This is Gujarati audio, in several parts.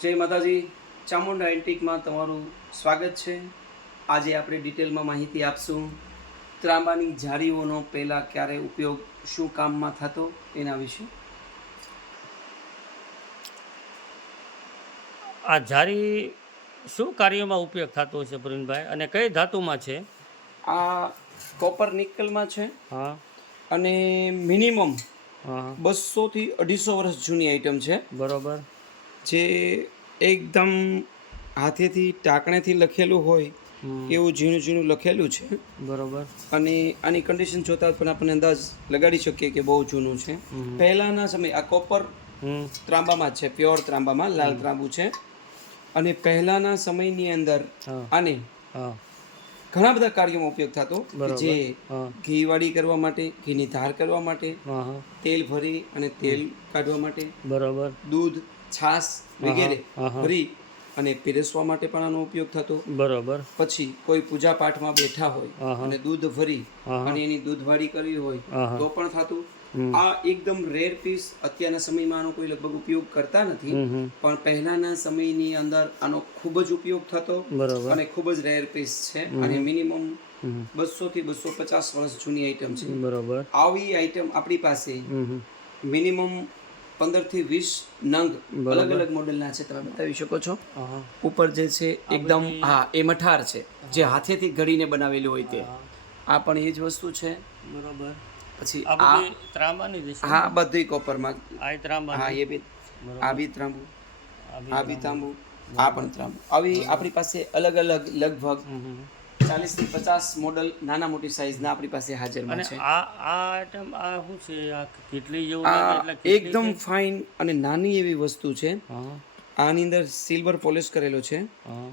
જય માતાજી, ચામુંડા એન્ટિકમાં તમારું સ્વાગત છે. આજે આપણે ડિટેલમાં માહિતી આપશું ત્રાંબાની જાળીઓનો પહેલાં ક્યારે ઉપયોગ, શું કામમાં થતો એના વિશે. આ જારી શું કાર્યમાં ઉપયોગ થતો છે પ્રવીણભાઈ, અને કઈ ધાતુમાં છે? આ કોપર નિકલમાં છે હા અને મિનિમમ હા 200 થી 250 વર્ષ જૂની આઈટમ છે, બરોબર. જે એકદમ હાથેથી ટાંકણેથી લખેલું હોય એવું ઝીણું ઝીણું લખેલું છે. બરોબર. અને આની કન્ડિશન જોતા પણ આપણે અંદાજ લગાડી શકીએ કે બહુ જૂનું છે. પહેલાંના સમય આ કોપર ત્રાંબામાં જ છે, પ્યોર ત્રાંબામાં, લાલ ત્રાંબુ છે. અને પહેલાંના સમયની અંદર હા આને હા ઘણા બધા કાર્યોમાં ઉપયોગ થતો, કે બરોબર. જે હા ઘીવાળી કરવા માટે, ઘીની ધાર કરવા માટે, હા હા તેલ ભરી અને તેલ કાઢવા માટે, બરોબર. દૂધ, છાશ હા વગેરે હા હા ભરી અને પીરસવા માટે પણ આનો ઉપયોગ થતો. બરોબર. પછી કોઈ પૂજા પાઠમાં બેઠા હોય હા હા અને દૂધ ભરી હા હા અને એની દૂધવાળી કરવી હોય હા હા તો પણ થતું. હમ આ એકદમ રેર પીસ, અત્યારના સમયમાં આનો કોઈ લગભગ ઉપયોગ કરતા નથી, પણ પહેલાંના સમયની અંદર આનો ખૂબ જ ઉપયોગ થતો બરોબર. અને ખૂબ જ રેર પીસ છે. અને મિનિમમ 200 થી 250 વર્ષ જૂની આઈટમ છે. બરોબર. આવી આઈટમ આપણી પાસે મિનિમમ 15 થી 20 નંગ અલગ બરોબર. અલગ મોડેલના છે, તમે બતાવી શકો છો. હા હા ઉપર જે છે આ એકદમ, બધી હા, એ મઠાર છે, જે હાથેથી ઘડીને બનાવેલું હોય તે. હા આ પણ એ જ વસ્તુ છે. બરોબર. પછી આ આ, બધી ત્રાંબાની જ છે હા, ને? બધી કોપરમાં. આ હા, ત્રાંબાની. એ બી, આ બરોબર. બી ત્રાંબુ, આ બી આ બી ત્રાંબુ. તાંબુ, આ બરોબર. પણ ત્રાંબુ. આવી બરોબર. આપણી પાસે અલગ અલગ લગભગ હમ હમ 40 થી 50 મોડલ નાના મોટી સાઇઝના આપણી પાસે હાજરમાં અને છે. આ આઈટમ આ શું છે? આ કેટલી જેવું લાગે, આ એટલે કેટલી એકદમ છે? ફાઇન અને નાની એવી વસ્તુ છે. હા આની અંદર સિલ્વર પોલિશ કરેલો છે. હા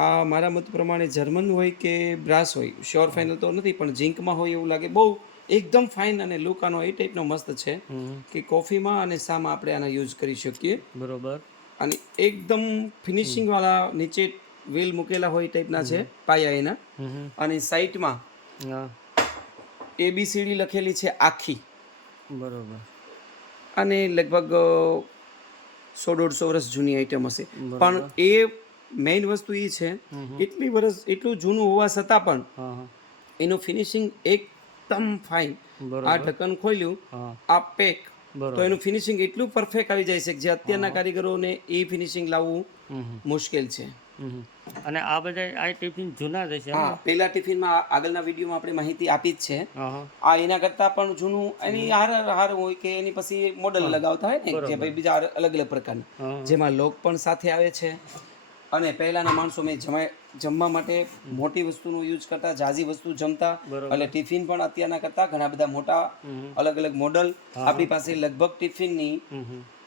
આ મારા મત પ્રમાણે જર્મન હોય કે બ્રાસ હોય, શ્યોર ફાઇનલ તો નથી, પણ ઝીંકમાં હોય એવું લાગે. બહુ એકદમ ફાઇન અને લુક આનો એ ટાઈપનો મસ્ત છે કે કોફીમાં અને શામાં આપણે આના યુઝ કરી શકીએ. બરોબર. અને એકદમ ફિનિશિંગવાળા નીચે વ્હીલ મૂકેલા હોય ટાઈપના છે પાયા એના. અને સાઈડમાં હા ABCD લખેલી છે આખી. બરોબર. અને લગભગ 100-150 વર્ષ જૂની આઈટમ હશે. પણ બરોબર. એ મેઇન વસ્તુ એ છે, એટલી વર્ષ એટલું જૂનું હોવા છતાં પણ હા હા એનું ફિનિશિંગ એકદમ ફાઇન. આ બરોબર. ઢક્કન ખોલ્યું, હા આ પેક, તો બરોબર. એનું ફિનિશિંગ એટલું પરફેક્ટ આવી જાય છે કે જે અત્યારના કારીગરોને એ ફિનિશિંગ લાવવું મુશ્કેલ છે. અને આ બધા આ ટિફિન જૂના જ હશે એમ હા, ને? પહેલા ટિફિનમાં આગળના વિડીયોમાં આપણે માહિતી આપી જ છે. હા હા આ એના કરતાં પણ જૂનું, એની હાર હોય કે એની પછી મોડલ હા લગાવતા હોય ને, જે બરોબર. ભાઈ બીજા અલગ અલગ પ્રકારના, હા જેમાં લોક પણ સાથે આવે છે. અને પહેલાંના માણસો મેં જમવા માટે મોટી વસ્તુનો યુઝ કરતા, ઝાઝી વસ્તુ જમતા. એટલે બરોબર. ટિફિન પણ અત્યારના કરતાં ઘણા બધા મોટા, અલગ અલગ મોડલ આપણી પાસે. લગભગ ટિફિનની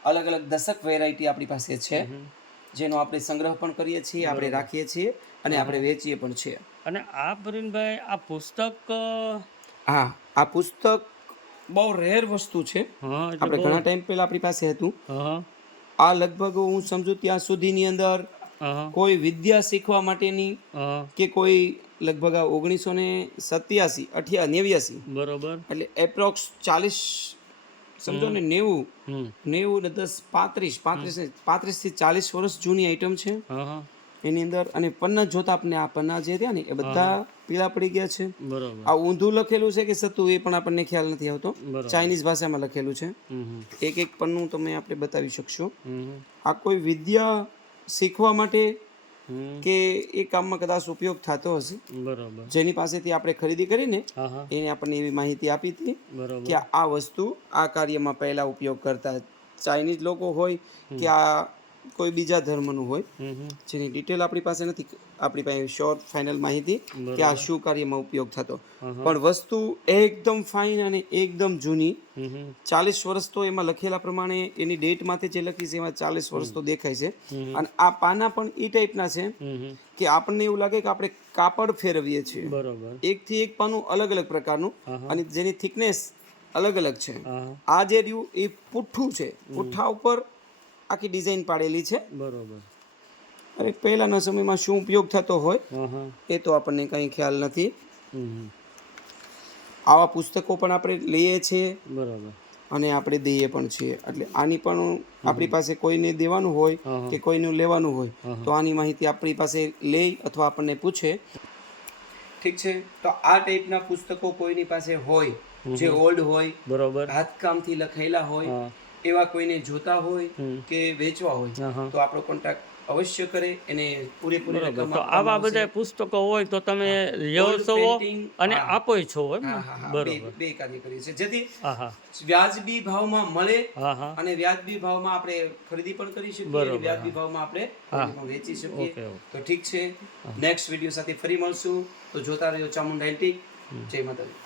અલગ અલગ 10 વેરાયટી આપણી પાસે છે, જેનો આપણે સંગ્રહ પણ કરીએ છીએ, આપણે બરોબર. રાખીએ છીએ અને આપણે વેચીએ પણ છીએ. અને આ પ્રવીણભાઈ, આ પુસ્તક હા, આ પુસ્તક બહુ રેર વસ્તુ છે. હા એટલે આપણે બહુ ઘણા ટાઈમ પહેલાં આપણી પાસે હતું. હા આ લગભગ હું સમજુ ત્યાં સુધીની અંદર હા કોઈ વિદ્યા શીખવા માટેની હા કે કોઈ લગભગ આ 1987 બરોબર. એટલે એપ્રોક્સ 40, સમજો ને 90 ને 10 35 થી 40 વર્ષ જૂની આઈટમ છે હા હા એની અંદર. અને પન્ના જોતા આપણે, આ પન્ના જે રહ્યા ને એ બધા પીળા પડી ગયા છે. બરોબર. આ ઊંધું લખેલું છે કે સતું એ પણ આપણને ખ્યાલ નથી આવતો. બરોબર. ચાઇનીઝ ભાષામાં લખેલું છે. એક એક પન્નું તમે આપણે બતાવી શકશો. આ કોઈ વિદ્યા શીખવા માટે કે એ કામમાં કદાચ ઉપયોગ થતો હશે. બરોબર. જેની પાસેથી આપણે ખરીદી કરીને હા હા એને આપણને એવી માહિતી આપી હતી બરોબર. કે આ વસ્તુ આ કાર્યમાં પહેલાં ઉપયોગ કરતા ચાઇનીઝ લોકો હોય કે આ કોઈ બીજા ધર્મનું હોય, જેની ડિટેલ આપણી પાસે નથી. આપણી પાસે શ્યોર ફાઇનલ માહિતી કે આ શું કાર્યમાં ઉપયોગ થતો. પણ વસ્તુ એકદમ ફાઇન અને એકદમ જૂની. 40 વર્ષ તો એમાં લખેલા પ્રમાણે એની ડેટમાંથી જે લખી છે એમાં 40 વર્ષ તો દેખાય છે. અને આ પાના પણ એ ટાઈપના છે કે આપણને એવું લાગે કે આપણે કાપડ ફેરવીએ છીએ. બરોબર. એકથી એક પાનું અલગ અલગ પ્રકારનું, અને જેની થિકનેસ અલગ અલગ છે. હા આ જે રહ્યું એ પુઠ્ઠું છે, પુઠ્ઠા ઉપર આખી ડિઝાઇન પાડેલી છે. બરોબર. અને પહેલાંના સમયમાં શું ઉપયોગ થતો હોય હા હા એ તો આપણને કંઈ ખ્યાલ નથી. આવા પુસ્તકો પણ આપણે લઈએ છીએ. બરોબર. અને આપણે દઈએ પણ છીએ. એટલે આની પણ આપણી પાસે કોઈને દેવાનું હોય કે કોઈનું લેવાનું હોય તો આની માહિતી આપણી પાસે લે અથવા આપણને પૂછે. ઠીક છે, તો આ ટાઈપના પુસ્તકો કોઈની પાસે હોય જે ઓલ્ડ હોય, બરોબર. હાથકામથી લખાયેલા હોય, એવા કોઈને જોતા હોય કે વેચવા હોય તો આપણો કોન્ટેક્ટ અવશ્ય કરે. એને પૂરેપૂરી રકમ તો આવા બધા પુસ્તકો હોય તો તમે લ્યો છો અને આપો છો એમ ને? બરોબર. બે કાર્ય કરીએ છીએ જેથી હા હા વ્યાજબી ભાવમાં મળે હા હા અને વ્યાજબી ભાવમાં આપણે ખરીદી પણ કરી શકીએ અને વ્યાજબી ભાવમાં આપણે ખરીદી પણ વેચી શકીએ. Okay, okay. તો ઠીક છે, નેક્સ્ટ વિડીયો સાથે ફરી મળશું. તો જોતા રહ્યો ચામુંડા એન્ટિક. જય માતાજી.